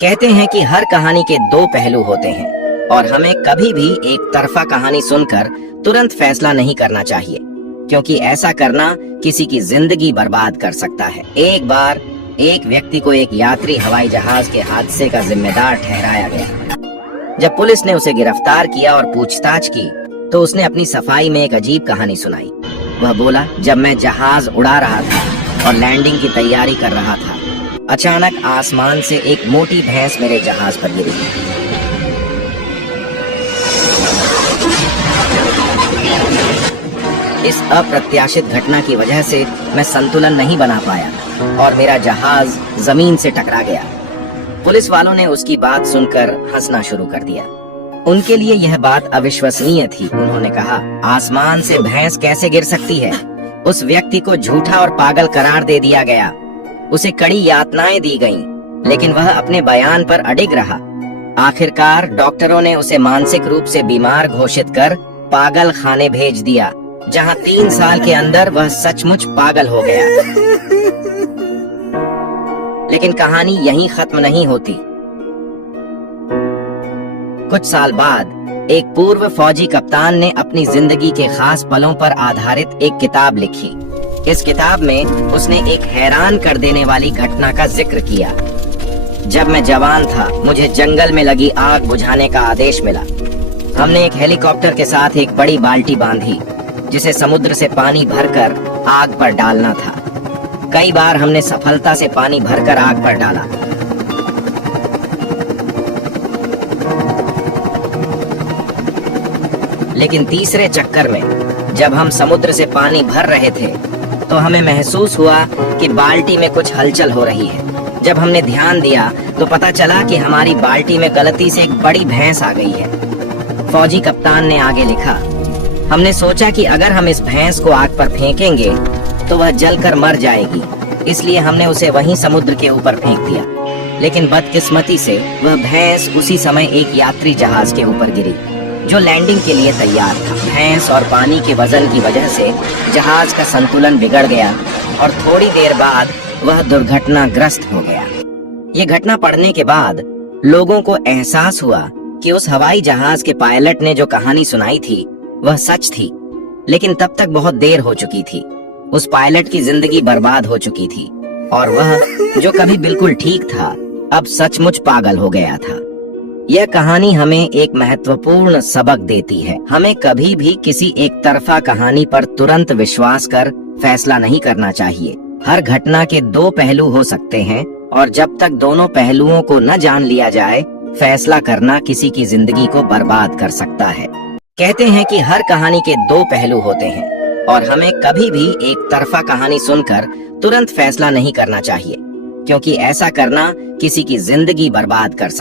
कहते हैं कि हर कहानी के दो पहलू होते हैं और हमें कभी भी एक तरफा कहानी सुनकर तुरंत फैसला नहीं करना चाहिए, क्योंकि ऐसा करना किसी की जिंदगी बर्बाद कर सकता है। एक बार एक व्यक्ति को एक यात्री हवाई जहाज के हादसे का जिम्मेदार ठहराया गया। जब पुलिस ने उसे गिरफ्तार किया और पूछताछ की तो उसने अपनी सफाई में एक अजीब कहानी सुनाई। वह बोला, जब मैं जहाज उड़ा रहा था और लैंडिंग की तैयारी कर रहा था, अचानक आसमान से एक मोटी भैंस मेरे जहाज पर गिरी। इस अप्रत्याशित घटना की वजह से मैं संतुलन नहीं बना पाया और मेरा जहाज जमीन से टकरा गया। पुलिस वालों ने उसकी बात सुनकर हंसना शुरू कर दिया। उनके लिए यह बात अविश्वसनीय थी। उन्होंने कहा, आसमान से भैंस कैसे गिर सकती है? उस व्यक्ति को झूठा और पागल करार दे दिया गया। उसे कड़ी यातनाएं दी गईं, लेकिन वह अपने बयान पर अडिग रहा। आखिरकार डॉक्टरों ने उसे मानसिक रूप से बीमार घोषित कर पागल खाने भेज दिया, जहां 3 साल के अंदर वह सचमुच पागल हो गया। लेकिन कहानी यहीं खत्म नहीं होती। कुछ साल बाद एक पूर्व फौजी कप्तान ने अपनी जिंदगी के खास पलों पर आधारित एक किताब लिखी। इस किताब में उसने एक हैरान कर देने वाली घटना का जिक्र किया। जब मैं जवान था, मुझे जंगल में लगी आग बुझाने का आदेश मिला। हमने एक हेलीकॉप्टर के साथ एक बड़ी बाल्टी बांधी, जिसे समुद्र से पानी भरकर आग पर डालना था। कई बार हमने सफलता से पानी भरकर आग पर डाला, लेकिन तीसरे चक्कर में जब हम समुद्र से पानी भर रहे थे तो हमें महसूस हुआ कि बाल्टी में कुछ हलचल हो रही है। जब हमने ध्यान दिया तो पता चला कि हमारी बाल्टी में गलती से एक बड़ी भैंस आ गई है। फौजी कप्तान ने आगे लिखा, हमने सोचा कि अगर हम इस भैंस को आग पर फेंकेंगे तो वह जलकर मर जाएगी, इसलिए हमने उसे वहीं समुद्र के ऊपर फेंक दिया। लेकिन बदकिस्मती से वह भैंस उसी समय एक यात्री जहाज के ऊपर गिरी जो लैंडिंग के लिए तैयार था। भैंस और पानी के वजन की वजह से जहाज का संतुलन बिगड़ गया और थोड़ी देर बाद वह दुर्घटनाग्रस्त हो गया। ये घटना पढ़ने के बाद लोगों को एहसास हुआ कि उस हवाई जहाज के पायलट ने जो कहानी सुनाई थी वह सच थी, लेकिन तब तक बहुत देर हो चुकी थी। उस पायलट की जिंदगी बर्बाद हो चुकी थी और वह जो कभी बिल्कुल ठीक था, अब सचमुच पागल हो गया था। यह कहानी हमें एक महत्वपूर्ण सबक देती है। हमें कभी भी किसी एक तरफा कहानी पर तुरंत विश्वास कर फैसला नहीं करना चाहिए। हर घटना के दो पहलू हो सकते हैं और जब तक दोनों पहलुओं को न जान लिया जाए, फैसला करना किसी की जिंदगी को बर्बाद कर सकता है। कहते हैं कि हर कहानी के दो पहलू होते हैं और हमें कभी भी एक तरफा कहानी सुनकर तुरंत फैसला नहीं करना चाहिए, क्योंकि ऐसा करना किसी की जिंदगी बर्बाद कर सकता है।